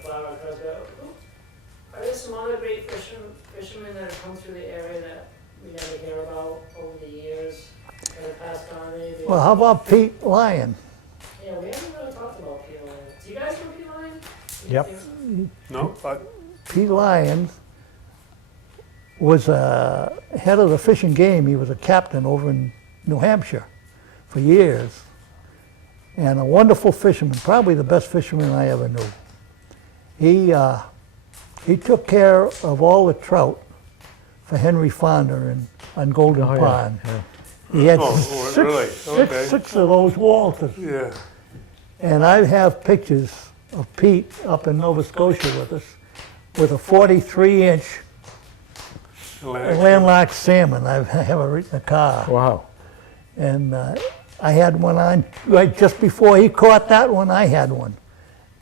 flower across there. Are there some other great fishermen that have come through the area that we never hear about over the years that have passed on maybe? Well, how about Pete Lyon? Yeah, we haven't really talked about Pete Lyon. Do you guys know Pete Lyon? Yep. No, Pete Lyon was head of the Fish and Game. He was a captain over in New Hampshire for years. And a wonderful fisherman, probably the best fisherman I ever knew. He took care of all the trout for Henry Fonda on Golden Pond. Yeah. He had really? Okay. six of those Walters. yeah. And I have pictures of Pete up in Nova Scotia with us with a 43-inch landlocked salmon. I have it in the car. Wow. And I had one on, right just before he caught that one, I had one.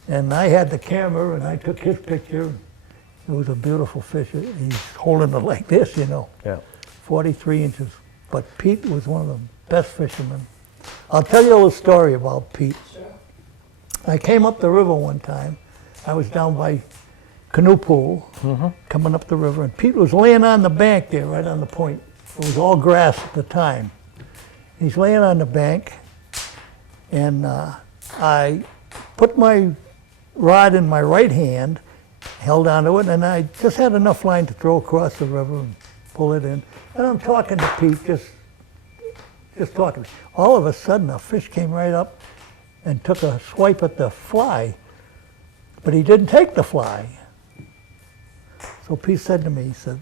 And I had the camera and I took his picture. It was a beautiful fish. He's holding it like this, you know, Yeah. 43 inches. But Pete was one of the best fishermen. I'll tell you a little story about Pete. Sure. I came up the river one time. I was down by Canoe Pool, coming up the river, and Pete was laying on the bank there, right on the point. It was all grass at the time. He's laying on the bank, and I put my rod in my right hand, held onto it, and I just had enough line to throw across the river and pull it in. And I'm talking to Pete, just talking. All of a sudden, a fish came right up and took a swipe at the fly, but he didn't take the fly. So Pete said to me, he said,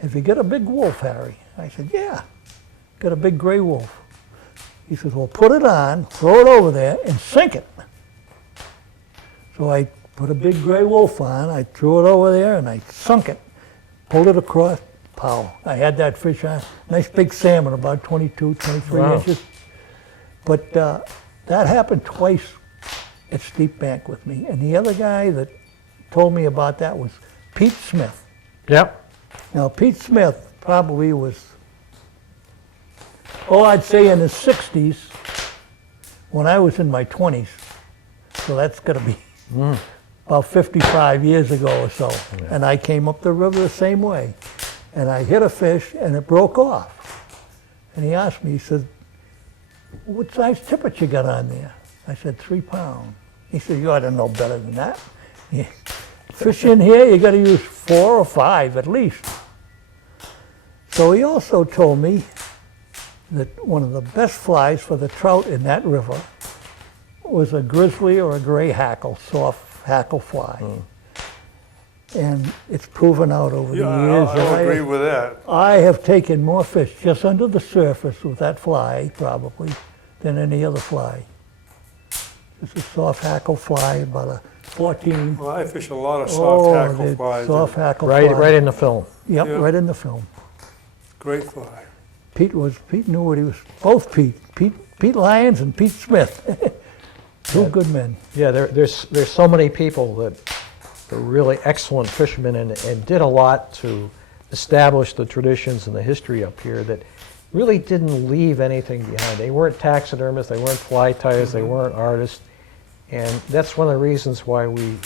"Have you got a big wolf, Harry?" I said, "Yeah, got a big gray wolf." He says, "Well, put it on, throw it over there, and sink it." So I put a big gray wolf on, I threw it over there, and I sunk it, pulled it across, pow. I had that fish on, nice big salmon, about 22, 23 Wow. inches. But that happened twice at Steep Bank with me. And the other guy that told me about that was Pete Smith. Yep. Now, Pete Smith probably was, I'd say in his 60s when I was in my 20s. So that's got to be about 55 years ago or so. Yeah. And I came up the river the same way. And I hit a fish and it broke off. And he asked me, he said, "What size tippet you got on there?" I said, 3 pounds. He said, "You ought to know better than that. Fish in here, you got to use 4 or 5 at least." So he also told me that one of the best flies for the trout in that river was a grizzly or a gray hackle, soft hackle fly. And it's proven out over the years. I agree with that. I have taken more fish just under the surface with that fly, probably, than any other fly. It's a soft hackle fly, about a 14. Well, I fish a lot of soft hackle they're flies. Soft hackle fly. Right in the film. Yep, Yeah. right in the film. Great fly. Pete knew what he was. Both Pete Lyons and Pete Smith. Two good men. Yeah, there's so many people that are really excellent fishermen and did a lot to establish the traditions and the history up here that really didn't leave anything behind. They weren't taxidermists, they weren't fly tyers, they weren't artists. And that's one of the reasons why we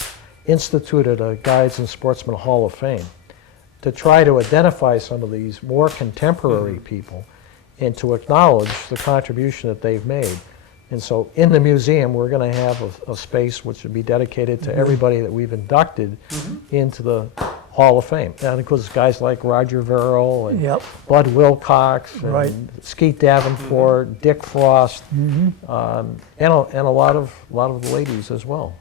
instituted a Guides and Sportsmen Hall of Fame, to try to identify some of these more contemporary people and to acknowledge the contribution that they've made. And so in the museum, we're going to have a space which would be dedicated to everybody that we've inducted into the Hall of Fame. That includes guys like Roger Verrill and Yep. Bud Wilcox and Right. Skeet Davenport, Dick Frost, and a lot of the ladies as well.